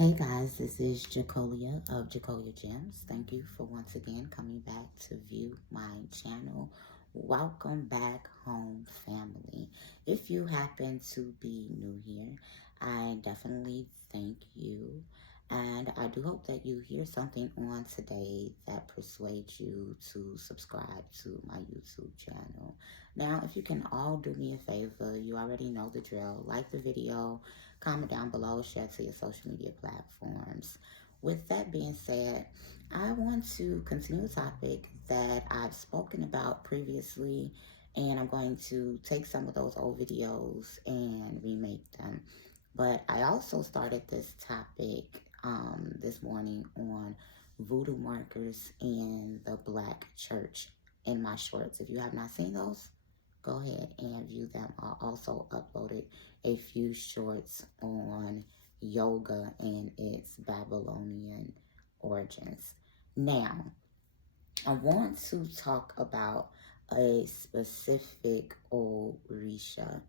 Hey guys, this is Jacolia of Jacolia Gems. Thank you for once again coming back to view my channel. Welcome back home, family. If you happen to be new here, I definitely thank you. And I do hope that you hear something on today that persuades you to subscribe to my YouTube channel. Now, if you can all do me a favor, you already know the drill. Like the video, comment down below, share to your social media platforms. With that being said, I want to continue a topic that I've spoken about previously, and I'm going to take some of those old videos and remake them. But I also started this topic this morning on voodoo markers in the Black church in my shorts. If you have not seen those, go ahead and view them. I also uploaded a few shorts on yoga and its Babylonian origins. Now, I want to talk about a specific orisha.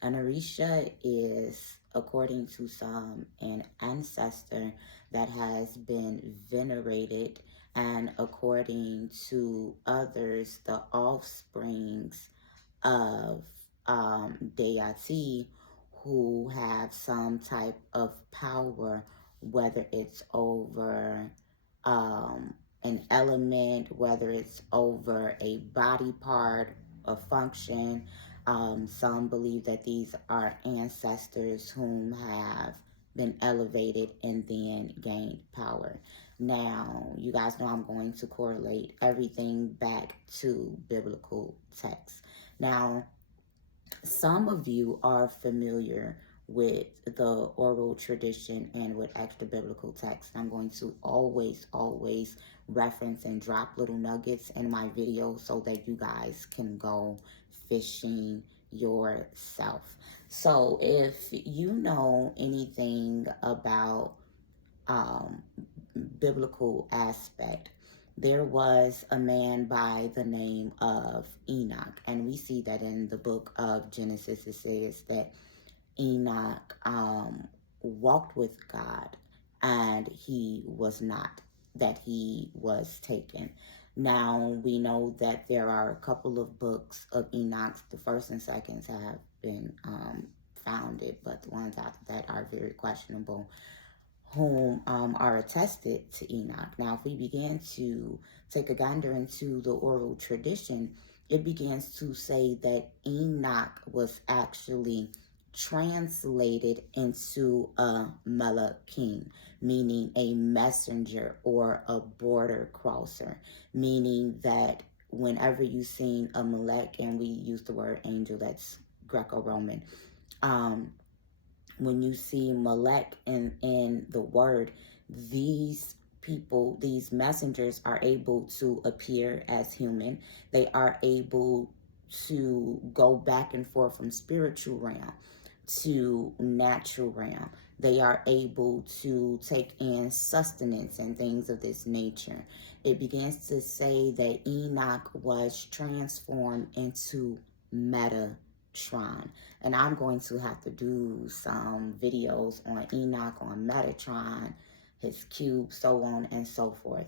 An orisha is, according to some, an ancestor that has been venerated, and according to others, the offsprings of deity who have some type of power, whether it's over an element, whether it's over a body part, a function. Some believe that these are ancestors whom have been elevated and then gained power. Now, you guys know I'm going to correlate everything back to biblical texts. Now, some of you are familiar with the oral tradition and with extra biblical text. I'm going to always reference and drop little nuggets in my videos so that you guys can go fishing yourself. So if you know anything about biblical aspect, there was a man by the name of Enoch, and we see that in the book of Genesis. It says that Enoch walked with God, and he was not, that he was taken. Now, we know that there are a couple of books of Enoch. The first and second have been founded, but the ones after that are very questionable, whom are attested to Enoch. Now, if we begin to take a gander into the oral tradition, it begins to say that Enoch was actually translated into a Malakim, meaning a messenger or a border crosser, meaning that whenever you seen a Malek, and we use the word angel, that's Greco-Roman, when you see Malek in the word, these people, these messengers are able to appear as human. They are able to go back and forth from spiritual realm to natural realm. They are able to take in sustenance and things of this nature. It begins to say that Enoch was transformed into Metatron. And I'm going to have to do some videos on Enoch, on Metatron, his cube, so on and so forth.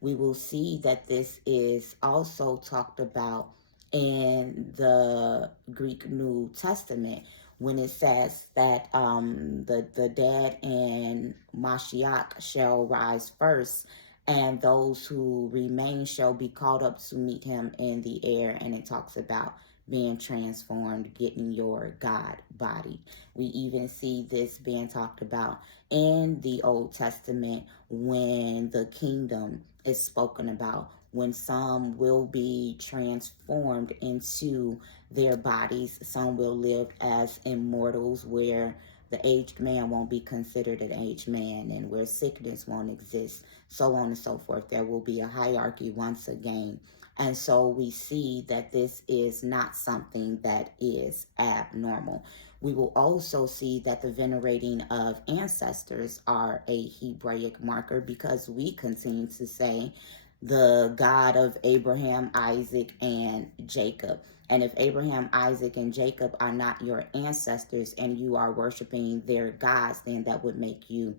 We will see that this is also talked about in the Greek New Testament, when it says that the dead in Mashiach shall rise first, and those who remain shall be caught up to meet him in the air. And it talks about being transformed, getting your God body. We even see this being talked about in the Old Testament when the kingdom is spoken about, when some will be transformed into their bodies. Some will live as immortals, where the aged man won't be considered an aged man, and where sickness won't exist, so on and so forth. There will be a hierarchy once again. And so we see that this is not something that is abnormal. We will also see that the venerating of ancestors are a Hebraic marker, because we continue to say the God of Abraham, Isaac, and Jacob. And if Abraham, Isaac, and Jacob are not your ancestors and you are worshiping their gods, then that would make you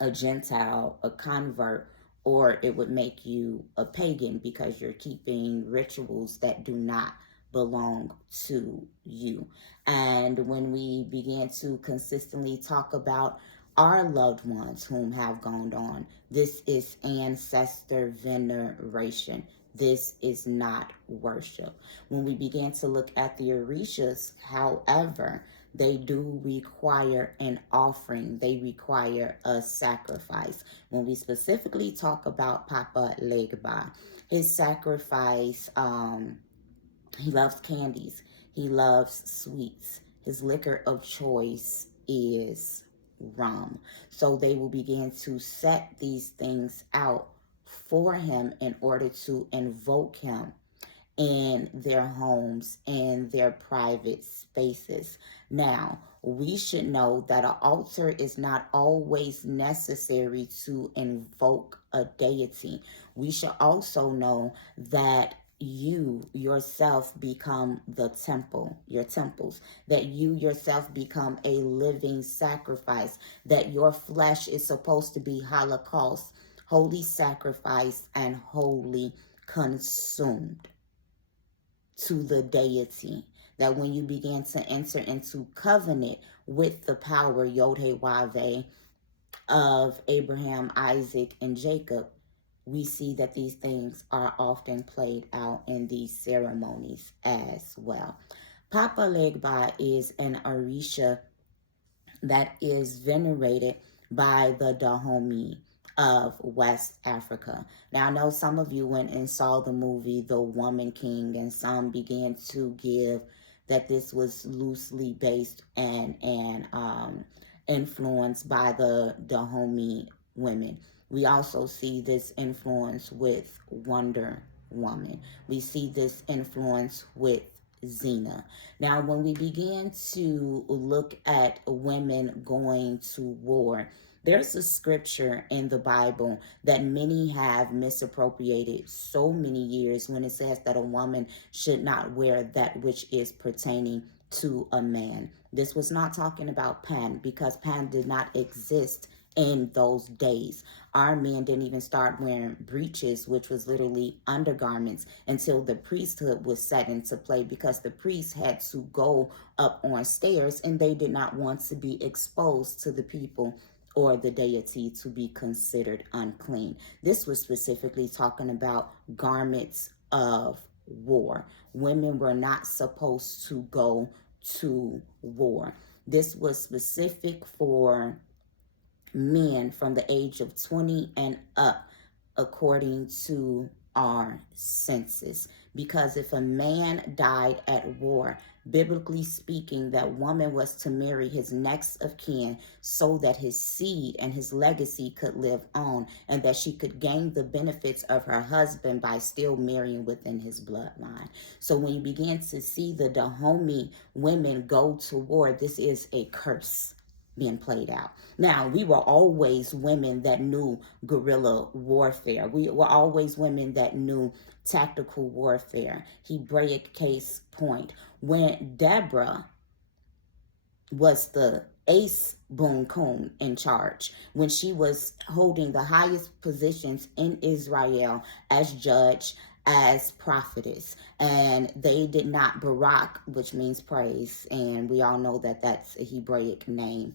a Gentile, a convert, or it would make you a pagan because you're keeping rituals that do not belong to you. And when we began to consistently talk about our loved ones whom have gone on, this is ancestor veneration. This is not worship. When we began to look at the orishas, however, they do require an offering. They require a sacrifice. When we specifically talk about Papa Legba, his sacrifice, he loves candies. He loves sweets. His liquor of choice is rum. So they will begin to set these things out for him in order to invoke him in their homes and their private spaces. Now, we should know that an altar is not always necessary to invoke a deity. We should also know that you yourself become the temple, your temples, that you yourself become a living sacrifice, that your flesh is supposed to be holocaust, holy sacrifice, and wholly consumed to the deity. That when you begin to enter into covenant with the power Yod-Heh-Wav-Heh of Abraham, Isaac, and Jacob, we see that these things are often played out in these ceremonies as well. Papa Legba is an orisha that is venerated by the Dahomey of West Africa. Now, I know some of you went and saw the movie The Woman King, and some began to give that this was loosely based and influenced by the Dahomey women. We also see this influence with Wonder Woman. We see this influence with Xena. Now, when we begin to look at women going to war, there's a scripture in the Bible that many have misappropriated so many years when it says that a woman should not wear that which is pertaining to a man. This was not talking about Pan, because Pan did not exist in those days. Our men didn't even start wearing breeches, which was literally undergarments, until the priesthood was set into play, because the priests had to go up on stairs and they did not want to be exposed to the people or the deity to be considered unclean. This was specifically talking about garments of war. Women were not supposed to go to war. This was specific for men from the age of 20 and up, according to our census. Because if a man died at war, biblically speaking, that woman was to marry his next of kin so that his seed and his legacy could live on, and that she could gain the benefits of her husband by still marrying within his bloodline. So when you begin to see the Dahomey women go to war, this is a curse being played out. Now, we were always women that knew guerrilla warfare. We were always women that knew tactical warfare. Hebraic case point. When Deborah was the ace boon coon in charge, when she was holding the highest positions in Israel as judge, as prophetess, and they did not, Barak, which means praise, and we all know that that's a Hebraic name,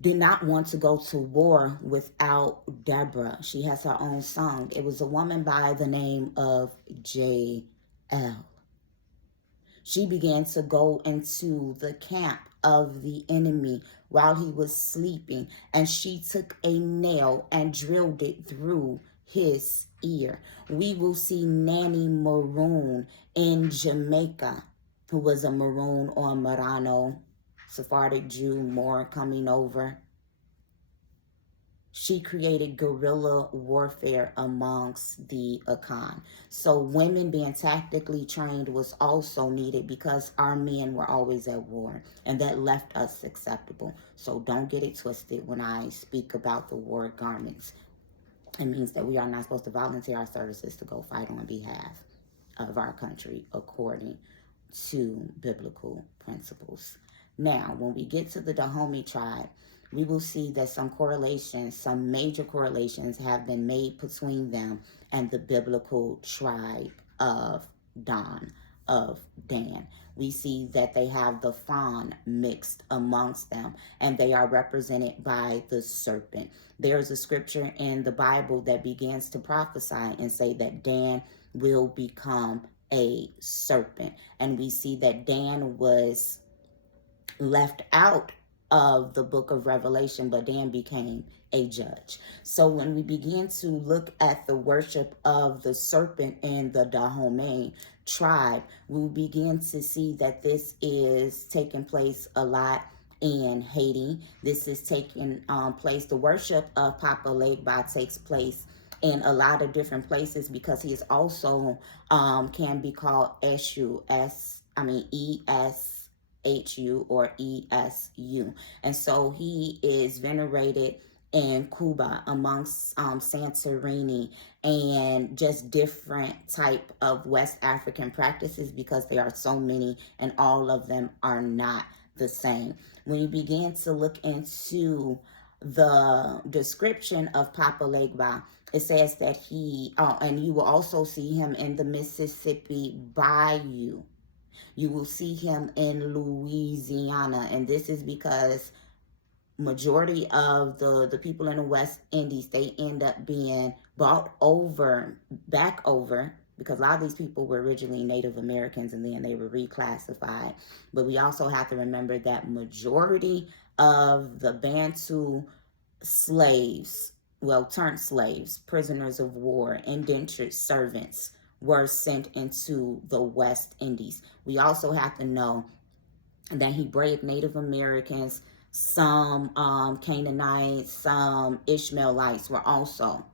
did not want to go to war without Deborah. She has her own song. It was a woman by the name of J.L. She began to go into the camp of the enemy while he was sleeping, and she took a nail and drilled it through his ear. We will see Nanny Maroon in Jamaica, who was a Maroon or Marano, Sephardic Jew, Moor coming over. She created guerrilla warfare amongst the Akan. So women being tactically trained was also needed, because our men were always at war, and that left us acceptable. So don't get it twisted when I speak about the war garments. It means that we are not supposed to volunteer our services to go fight on behalf of our country according to biblical principles. Now, when we get to the Dahomey tribe, we will see that some major correlations have been made between them and the biblical tribe of Dan. We see that they have the fawn mixed amongst them, and they are represented by the serpent. There is a scripture in the Bible that begins to prophesy and say that Dan will become a serpent. And we see that Dan was left out of the book of Revelation, but Dan became a judge. So when we begin to look at the worship of the serpent in the Dahomey tribe, we begin to see that this is taking place a lot in Haiti. This is taking place, the worship of Papa Legba takes place in a lot of different places, because he is also can be called Eshu, ESHU or ESU. And so he is venerated in Cuba amongst Santorini and just different type of West African practices, because there are so many and all of them are not the same. When you begin to look into the description of Papa Legba, it says that and you will also see him in the Mississippi Bayou. You will see him in Louisiana, and this is because majority of the people in the West Indies, they end up being back over, because a lot of these people were originally Native Americans and then they were reclassified. But we also have to remember that majority of the Bantu slaves, turned slaves, prisoners of war, indentured servants, were sent into the West Indies. We also have to know that Hebraic Native Americans, some Canaanites, some Ishmaelites were also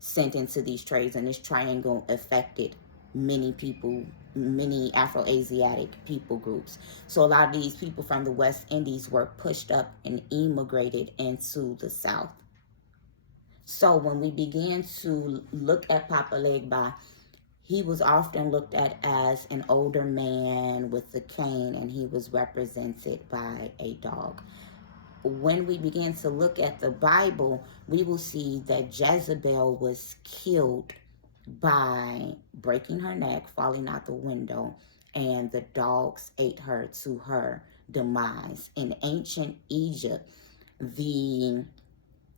sent into these trades, and this triangle affected many people, many Afro-Asiatic people groups. So a lot of these people from the West Indies were pushed up and immigrated into the South. So when we began to look at Papa Legba, he was often looked at as an older man with a cane, and he was represented by a dog. When we begin to look at the Bible, we will see that Jezebel was killed by breaking her neck, falling out the window, and the dogs ate her to her demise. In ancient Egypt, the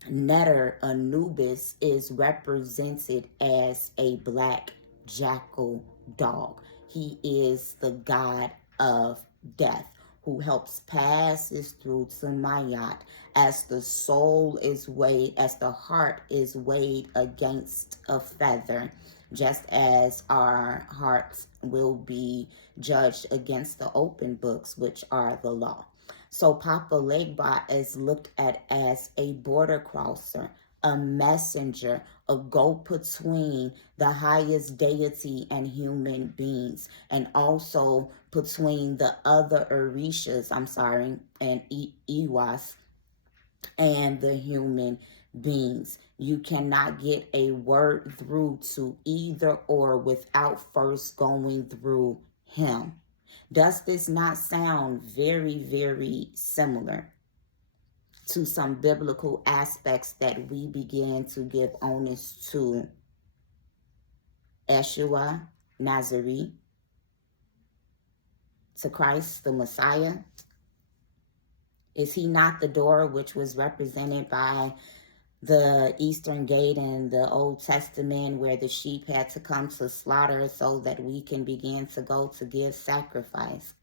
netter Anubis is represented as a black jackal dog. He is the god of death, who helps passes through to Mayat as the soul is weighed, as the heart is weighed against a feather, just as our hearts will be judged against the open books, which are the law. So Papa Legba is looked at as a border crosser, a messenger, a go-between the highest deity and human beings, and also between the other orishas, and Iwas, and the human beings. You cannot get a word through to either or without first going through him. Does this not sound very, very similar to some biblical aspects that we begin to give onus to Yeshua, Nazarene, to Christ, the Messiah? Is he not the door which was represented by the Eastern Gate in the Old Testament, where the sheep had to come to slaughter so that we can begin to go to give sacrifice?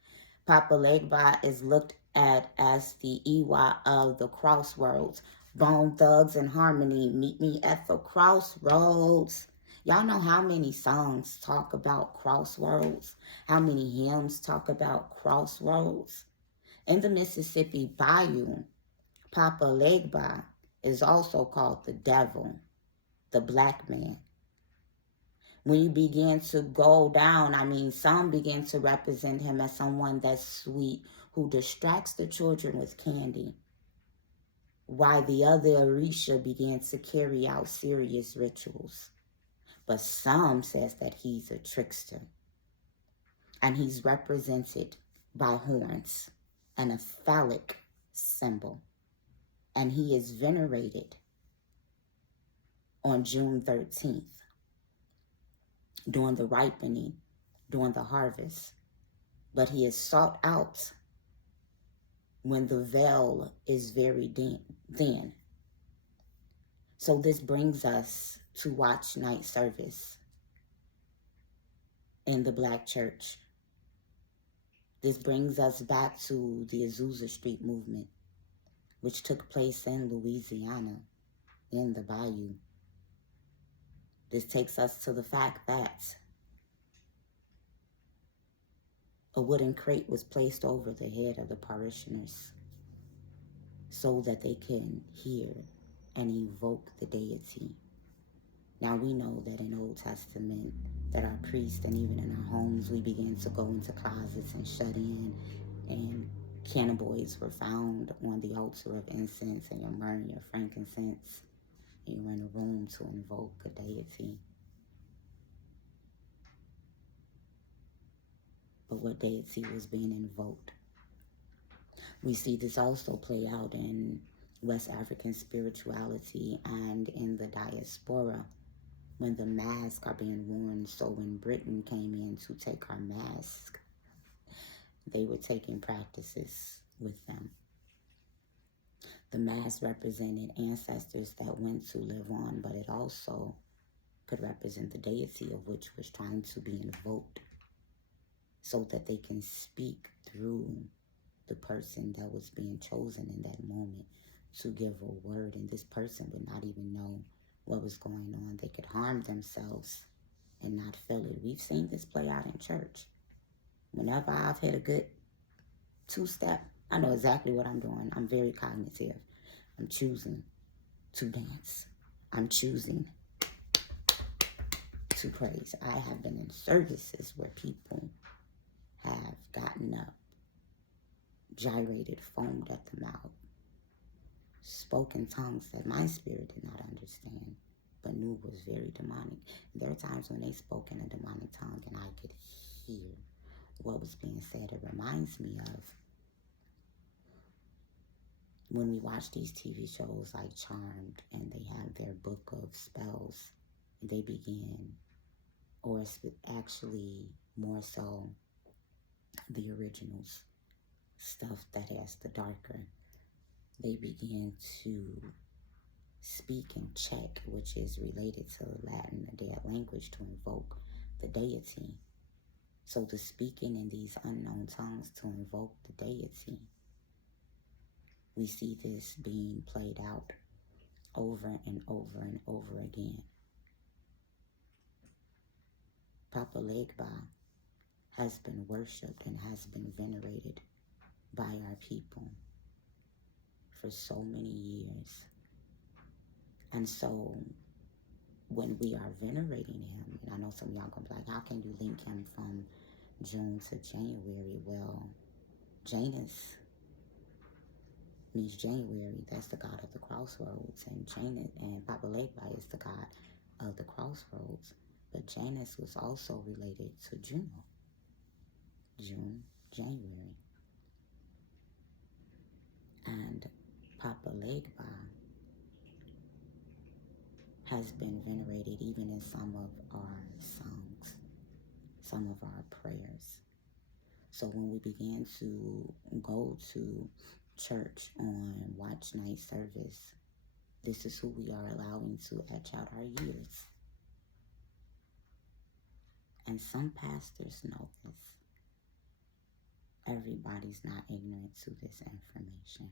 Papa Legba is looked at as the Iwa of the crossroads. Bone Thugs and Harmony, meet me at the crossroads. Y'all know how many songs talk about crossroads? How many hymns talk about crossroads? In the Mississippi Bayou, Papa Legba is also called the devil, the black man. When you begin to go down, some begin to represent him as someone that's sweet, who distracts the children with candy, while the other Orisha began to carry out serious rituals. But some says that he's a trickster, and he's represented by horns and a phallic symbol. And he is venerated on June 13th during the ripening, during the harvest. But he is sought out when the veil is very thin. So this brings us to watch night service in the Black church. This brings us back to the Azusa Street movement, which took place in Louisiana, in the bayou. This takes us to the fact that a wooden crate was placed over the head of the parishioners so that they can hear and evoke the deity. Now we know that in Old Testament that our priests and even in our homes we begin to go into closets and shut in, and cannabinoids were found on the altar of incense, and your myrrh and your frankincense, and you were in a room to invoke a deity. But what deity was being invoked? We see this also play out in West African spirituality and in the diaspora, when the masks are being worn. So when Britain came in to take our mask, they were taking practices with them. The mask represented ancestors that went to live on, but it also could represent the deity of which was trying to be invoked so that they can speak through the person that was being chosen in that moment to give a word, and this person would not even know what was going on. They could harm themselves and not feel it. We've seen this play out in church. Whenever I've hit a good two-step, I know exactly what I'm doing. I'm very cognitive. I'm choosing to dance. I'm choosing to praise. I have been in services where people have gotten up, gyrated, foamed at the mouth, spoken tongues that my spirit did not understand, but knew was very demonic. There are times when they spoke in a demonic tongue and I could hear what was being said. It reminds me of when we watch these TV shows like Charmed, and they have their book of spells, and they begin, or it's actually more so the originals, stuff that has the darker, they begin to speak and check, which is related to Latin, a dead language, to invoke the deity. So the speaking in these unknown tongues to invoke the deity, we see this being played out over and over and over again. Papa Legba has been worshipped and has been venerated by our people for so many years. And so when we are venerating him, and I know some of y'all gonna be like, how can you link him from June to January? Well, Janus means January. That's the god of the crossroads, and Janus and Papa Legba is the god of the crossroads. But Janus was also related to Juno. June, January. And Papa Legba has been venerated even in some of our songs, some of our prayers. So when we began to go to church on watch night service, this is who we are allowing to etch out our years. And some pastors know this. Everybody's not ignorant to this information.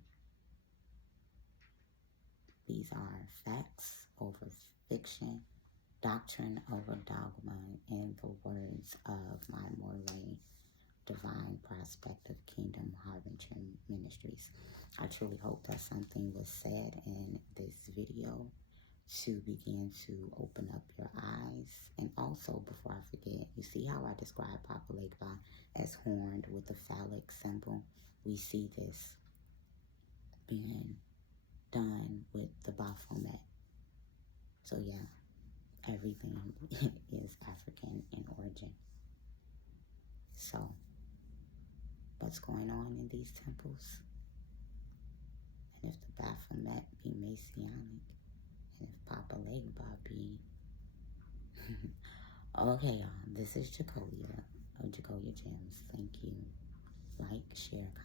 These are facts over fiction, doctrine over dogma, in the words of my Moray Divine Prospective Kingdom Harbinger Ministries. I truly hope that something was said in this video to begin to open up your eyes. And also, before I forget, you see how I describe Papa Legba as horned with the phallic symbol? We see this being done with the Baphomet. So yeah, everything is African in origin. So, what's going on in these temples if the Baphomet be Messianic, and if Papa Legba be... Okay, y'all. This is Jacolia of Jacolia Gems. Thank you. Like, share, comment.